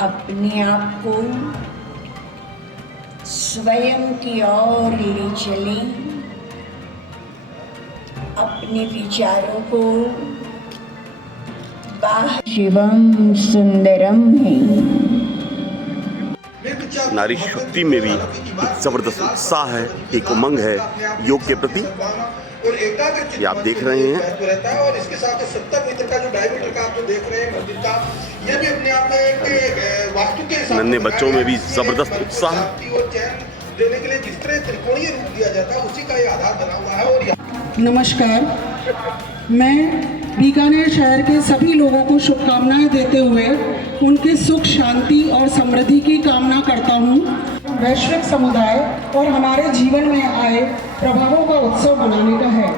अपने आप को स्वयं की ओर ले चलें, अपने विचारों को बाहर शिवम सुंदरम है। नारी शक्ति में भी एक जबरदस्त उत्साह है, एक उमंग है योग के प्रति। ये आप देख रहे हैं। और इसके साथ 70 मीटर का जो डायमीटर का आप जो देख रहे हैं मंदिर का, ये भी अपने आप में एक वास्तु के हिसाब से नन्हे बच्चों में भी जबरदस्त उत्साह और चैन देने के लिए जिस तरह त्रिकोणीय रूप दिया जाता है उसी का ये आधार बना हुआ है। और नमस्कार, मैं बीकानेर शहर के सभी लोगों को शुभकामनाएं देते हुए उनके सुख, शांति और समृद्धि की कामना करता हूं। वैश्विक समुदाय और हमारे जीवन में आए प्रभावों का उत्सव मनाने का है।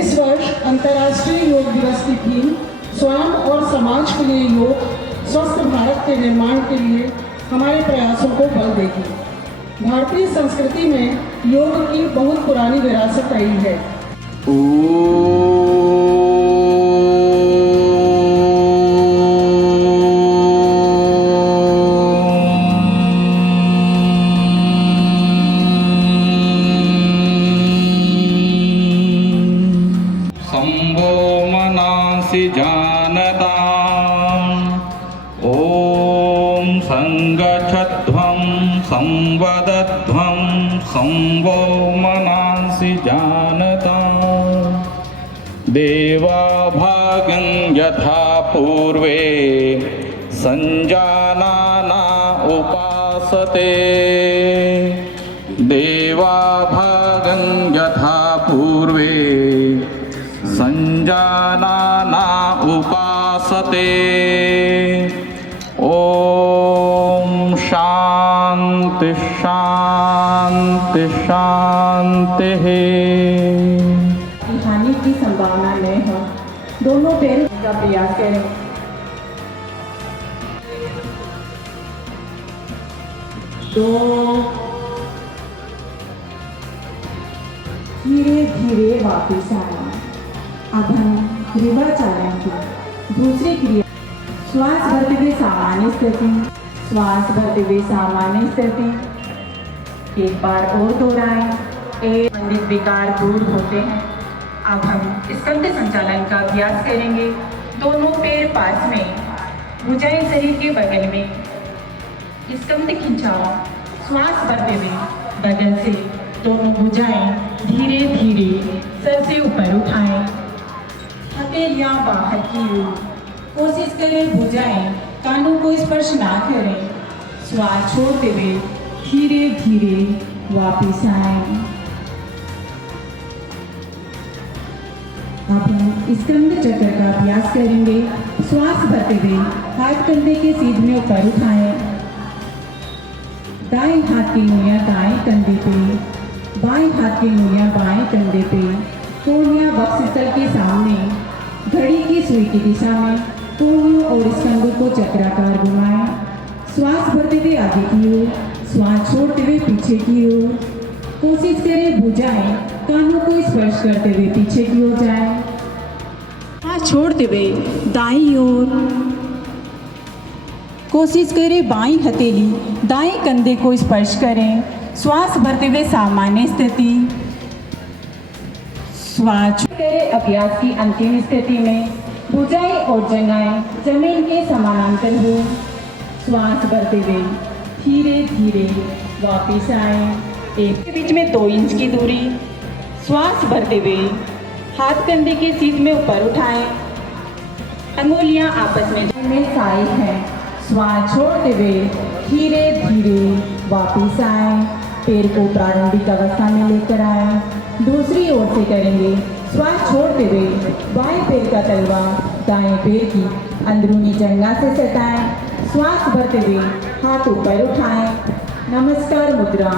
इस वर्ष अंतर्राष्ट्रीय योग दिवस की थीम स्वयं और समाज के लिए योग, स्वस्थ भारत के निर्माण के लिए हमारे प्रयासों को बल देगी। भारतीय संस्कृति में योग की बहुत पुरानी विरासत रही है। संभो मनांसि जानता ओम संगच्छध्वं संवदध्वं संभो मनांसि जानता देवा भागं यथा पूर्वे संजानाना उपासते देवा भागं यथा पूर्वे संजानाना उपासते। ओम शांति शांति शांति है। हानि की संभावना नहीं हो। दोनों पैर का प्रयास करें। दो, धीरे धीरे वापस आना। अब हम क्रियाचारण की दूसरी क्रिया, श्वास भरते हुए सामान्य स्थिति, श्वास भरते हुए सामान्य स्थिति। एक बार और दोहराएं। एक संबंधित विकार दूर होते हैं। अब हम स्कंद संचालन का अभ्यास करेंगे। दोनों पैर पास में, भुजाएं शरीर के बगल में, स्कंद खिंचाओ। श्वास भरते हुए बगल से दोनों भुजाएं धीरे धीरे सर से ऊपर उठाएं। हथेलियां बाहर की ओर। कोशिश करें भुजाएं कानों को स्पर्श ना करें। श्वास छोड़ते हुए धीरे धीरे वापस आएं। अब हम स्कंद चक्र का अभ्यास करेंगे। श्वास भरते हुए हाथ कंधे के सीधे ऊपर उठाएं। दाएं हाथ की उंगलियां दाएं कंधे पे, बाएं हाथ की उंगलियां बाएं कंधे पे, कोहनियां वक्षस्थल के सामने। घड़ी की सुई की दिशा में कोहनियों और स्कंदों को चक्राकार घुमाएं। श्वास भरते हुए आगे की ओर, श्वास छोड़ते हुए पीछे की ओर। कोशिश करें भुजाएं कानों को स्पर्श करते हुए पीछे की ओर जाएं। श्वास छोड़ते हुए दाईं ओर। कोशिश करें बाईं हथेली दाएं कंधे को स्पर्श करें। श्वास भरते हुए सामान्य स्थिति। श्वास करें अभ्यास की अंतिम स्थिति में भुजाएं और जंघाएं जमीन के समानांतर हो। श्वास भरते हुए धीरे धीरे वापस आएं। एक के बीच में 2 इंच की दूरी। श्वास भरते हुए हाथ कंधे के सीध में ऊपर उठाएं। अंगुलियां आपस में साइड हैं। श्वास छोड़ते हुए धीरे धीरे वापस आएं। पैर को प्रारंभिक अवस्था में लेकर आएं। दूसरी ओर से करेंगे। श्वास छोड़ते हुए बाएं पैर का तलवा दाएं पैर की अंदरूनी जंघा से सटाएं। श्वास भरते हुए हाथ ऊपर उठाएं। नमस्कार मुद्रा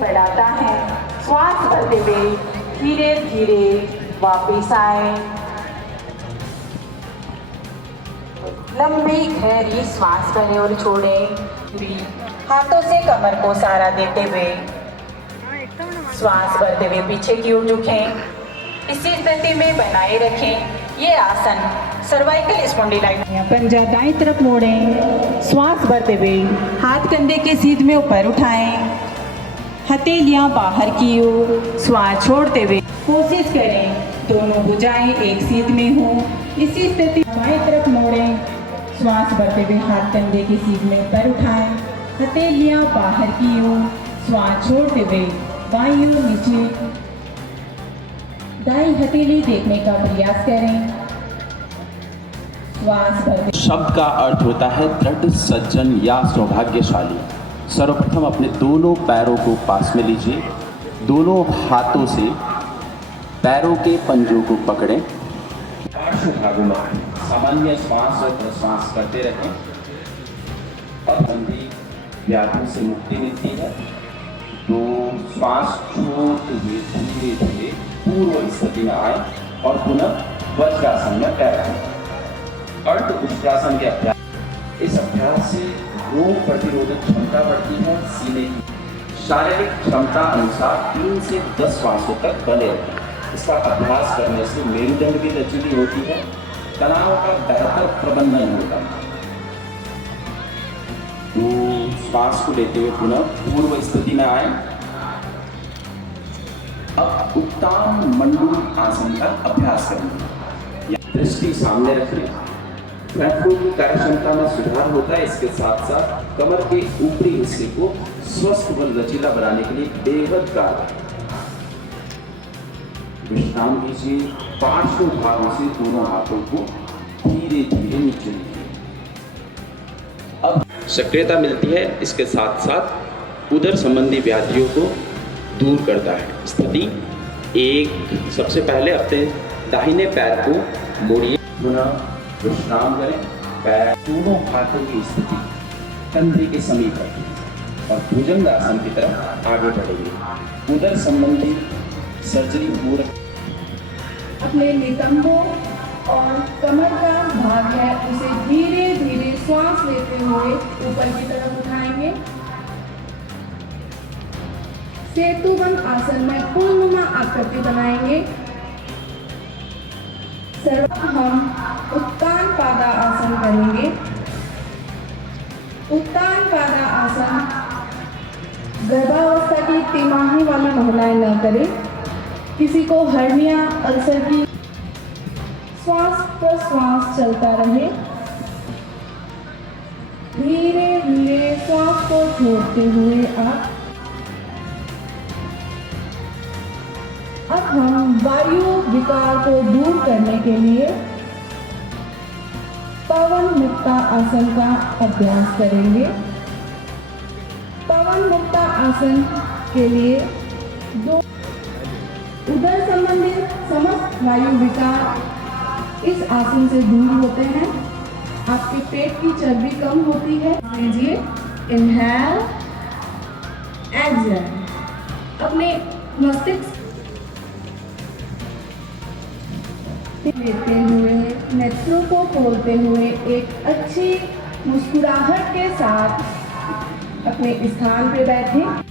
बढ़ाता है। श्वास भरते हुए धीरे धीरे वापस आएं। लंबी गहरी श्वास करें और छोड़ें। हाथों से कमर को सहारा देते हुए श्वास भरते हुए पीछे की ओर झुकें। इसी स्थिति में बनाए रखें ये आसन सर्वाइकल स्पॉन्डिलाइटिस। पंजा दाईं तरफ मोड़ें, श्वास भरते हुए हाथ कंधे के सीध में ऊपर उठाएं, हथेलियां बाहर की ओर, श्वास छोड़ते हुए कोशिश करें दोनों भुजाएं एक सीध में हो। इसी स्थिति बाईं तरफ मोड़ें, श्वास भरते हुए हाथ कंधे के सीध में ऊपर उठाएं, हथेलियां बाहर की ओर, श्वास छोड़ते हुए बाईं ओर नीचे दाईं हथेली देखने का प्रयास करें। श्वास भरते शब्द का अर्थ होता है दृढ़, सज्जन या सौभाग्यशाली। सर्वप्रथम अपने दोनों पैरों को पास में लीजिए, दोनों हाथों से पैरों के पंजों को पकड़ें, पार्श्व भागों में सामान्य श्वास और प्रश्वास करते रहें। अब संधि व्याधि से मुक्ति मिलती है। तो श्वास छोड़ते हुए धीरे धीरे पूर्व स्थिति में आए और पुनः वज्रासन में बैठें। अर्ध वज्रासन के अभ्यास, इस अभ्यास से रोग प्रतिरोधक क्षमता बढ़ती है। सीने की शारीरिक क्षमता अनुसार 3 से 10 श्वासों तक बने रहें। इसका अभ्यास करने से मेरुदंड भी लचीली होती है, तनाव का बेहतर प्रबंधन होता है। तो श्वास को लेते हुए पुनः पूर्व स्थिति में आए। अब उत्तान मंडूल आसन का अभ्यास करेंगे। दृष्टि सामने रखें। फेफड़ों की कार्यक्षमता में सुधार होता है। इसके साथ साथ कमर के ऊपरी हिस्से को स्वस्थ व लचीला बनाने के लिए बेहद कारगर। विश्राम कीजिए। पार्श्व भागों से दोनों हाथों को धीरे धीरे नीचे लीजिए। अब सक्रियता मिलती है। इसके साथ साथ उदर संबंधी व्याधियों को दूर करता है। स्थिति एक, सबसे पहले अपने दाहिने पैर को मोड़िए, पुनः विश्राम करें। पैर दोनों हाथों की स्थिति कंधे के समीप रखें और भुजंग आसन की तरफ आगे बढ़ेंगे। उदर संबंधी सर्जरी पूर्ण। अपने नितंबों और कमर का भाग है उसे धीरे धीरे श्वास लेते हुए ऊपर की तरफ उठाएंगे। सेतुबंद आसन में पूर्णमा आकृति बनाएंगे। हम उत्तान पादा आसन करेंगे। उत्तान पादा आसन गर्भावस्था की तिमाही वाली महिलाएं न करें। किसी को हर्निया, अल्सर की, श्वास प्रश्वास चलता रहे। धीरे धीरे श्वास को छोड़ते हुए अब हम वायु विकार को दूर करने के लिए पवन मुक्ता आसन का अभ्यास करेंगे। पवन मुक्ता आसन के लिए दो उदर संबंधित समस्त वायु विकार इस आसन से दूर होते हैं। आपके पेट की चर्बी कम होती है। लीजिए, इनहेल, एक्सहेल। अपने मस्तिष्क लेते हुए नेत्रों को खोलते हुए एक अच्छी मुस्कुराहट के साथ अपने स्थान पर बैठें।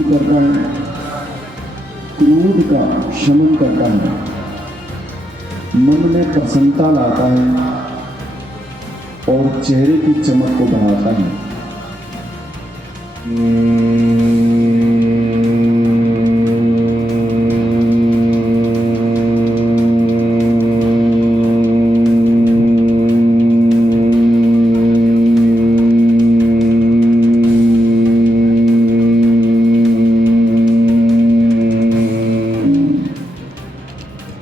करता है, क्रोध का शमन करता है, मन में प्रसन्नता लाता है और चेहरे की चमक को बढ़ाता है।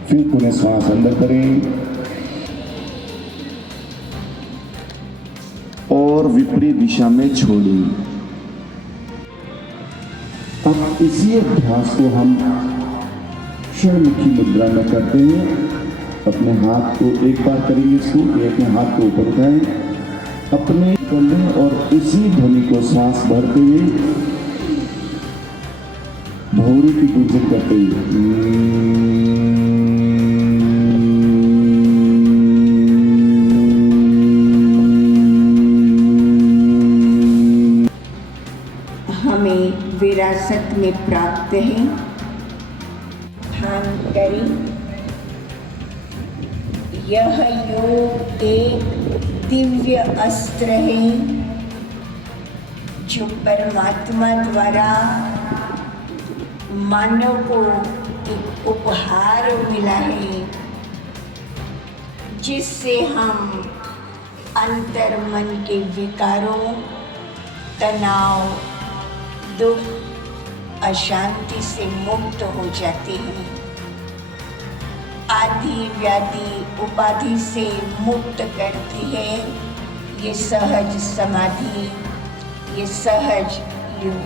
फिर पुनः श्वास अंदर करें और विपरीत दिशा में छोड़ें। अब इसी अभ्यास को हम षणमुखी मुद्रा में करते हैं। अपने हाथ को एक बार करेंगे, इसको अपने हाथ को ऊपर उठाएं, अपने कर लें और इसी ध्वनि को श्वास भरते हुए भौरे की गुर्जन करते हुए हमें विरासत में प्राप्त है। ध्यान करें, यह योग एक दिव्य अस्त्र है जो परमात्मा द्वारा मानव को एक उपहार मिला है, जिससे हम अंतर मन के विकारों, तनाव, दुख, अशांति से मुक्त हो जाते हैं। आदि व्याधि उपाधि से मुक्त करती है ये सहज समाधि, ये सहज योग।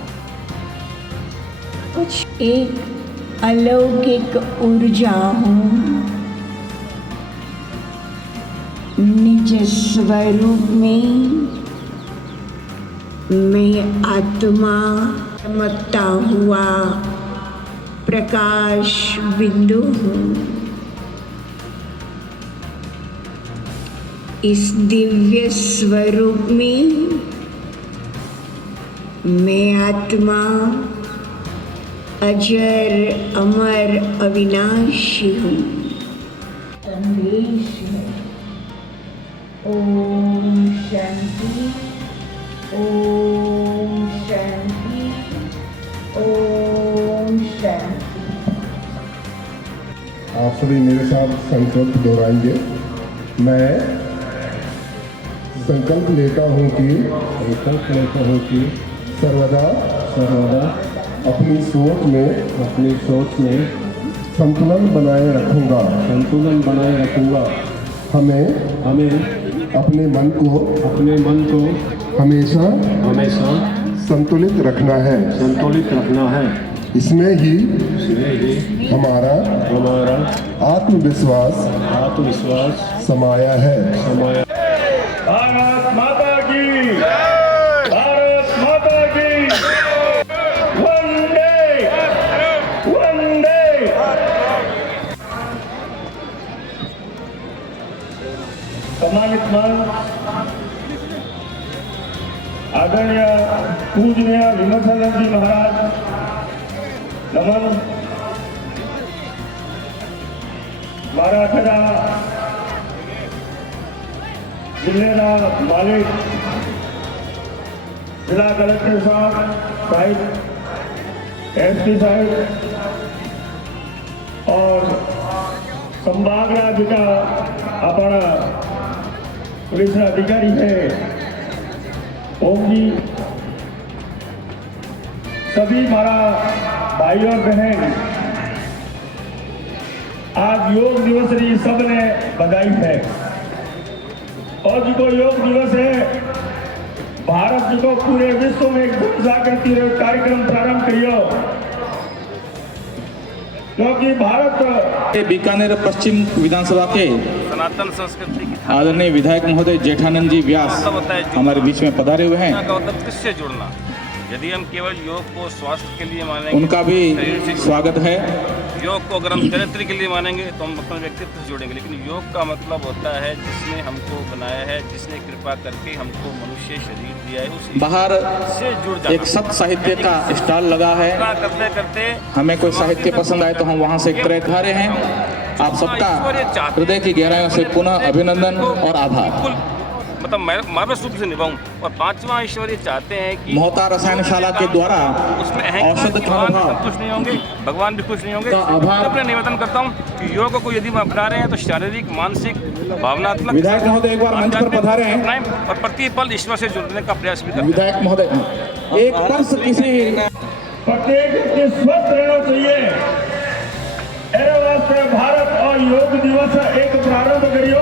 कुछ एक अलौकिक ऊर्जा हूँ, निज स्वरूप में मैं आत्मा, चमकता हुआ प्रकाश बिंदु हूँ। इस दिव्य स्वरूप में मैं आत्मा अजर अमर अविनाशी हूँ। संदेश है ओम शांति, ओम शांति, ओम शांति। आप सभी मेरे साथ संकल्प दोहराएंगे। मैं संकल्प लेता हूँ कि सर्वदा अपनी सोच में संतुलन बनाए रखूँगा। हमें अपने मन को हमेशा संतुलित रखना है। इसमें ही हमारा आत्मविश्वास समाया है। भारत माता की, भारत माता की, वंदे वंदे। सम्मानित मान आदरणीय पूजनीय विमर्शानंद जी महाराज, नमन। मराठा जिले मालिक, जिला कलेक्टर साहब, एसपी साहब और संभाग राज्य का अपना पुलिस अधिकारी है ओम जी, सभी हमारा भाई और बहन, आज योग दिवस की सबने बधाई है। और जो योग दिवस है, भारत जी को पूरे विश्व में एक घोषणा करती रहे कार्यक्रम प्रारंभ करियो, क्योंकि भारत बीकानेर पश्चिम विधानसभा के सनातन संस्कृति की आदरणीय विधायक महोदय जेठानंद जी व्यास हमारे बीच में पधारे हुए हैं। किससे जुड़ना, यदि हम केवल योग को स्वास्थ्य के लिए मानेंगे, उनका भी स्वागत है। योग को अगर हम चरित्र के लिए मानेंगे तो हम अपने व्यक्तित्व से जुड़ेंगे, लेकिन योग का मतलब होता है जिसने हमको बनाया है, जिसने कृपा करके हमको मनुष्य शरीर दिया है, उसी बाहर से जुड़ जाना। एक सत साहित्य का स्टॉल लगा है, करते करते हमें कोई साहित्य पसंद आए तो हम वहाँ से क्रय कर रहे हैं। आप सबका हृदय की गहराइयों से पुनः अभिनंदन और आभार। मतलब मार्वस रूप से निभाऊं। और पांचवा ईश्वरीय चाहते हैं कि मोहता रसायनशाला के द्वारा उसमें औषध संतुष्ट नहीं होंगे, भगवान भी खुश नहीं होंगे। अपने निवेदन करता हूँ कि योग को यदि हम अपना रहे हैं तो शारीरिक, मानसिक, भावनात्मक विधायक महोदय एक बार मंच पर पधारे हैं और प्रतिपल ईश्वर से जुड़ने का प्रयास भी करें। विधायक महोदय एक पर्स किसी प्रत्येक व्यक्ति स्वस्थ रहना चाहिए। एरे वास्ते भारत और योग दिवस एक प्रारंभ करियो।